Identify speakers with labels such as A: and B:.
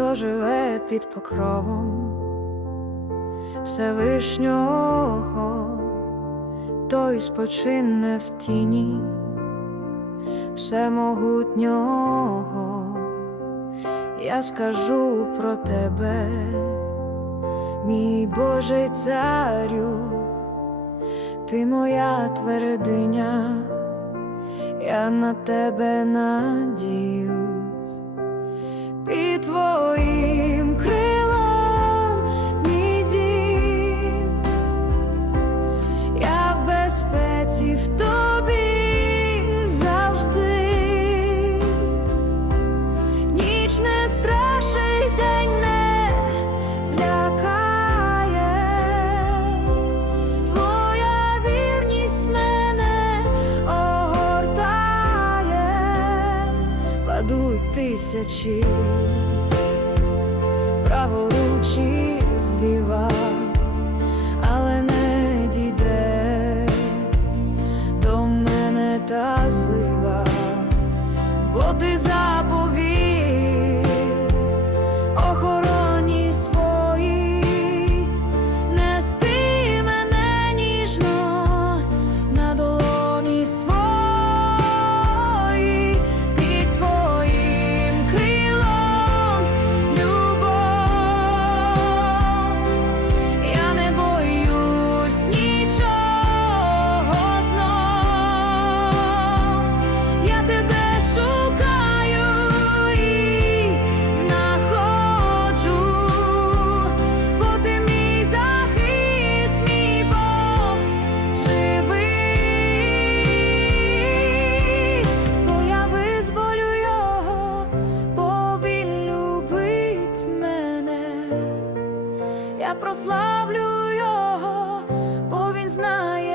A: хто живе під покровом Всевишнього, той спочине в тіні всемогутнього, я скажу про тебе, мій Божий царю, ти моя твердиня, я на тебе надіюсь, в тобі завжди. Ніч не страшить, день не злякає, твоя вірність мене огортає, падуть тисячі, праворуч і зліва, ти заповів прославлю його, бо він знає.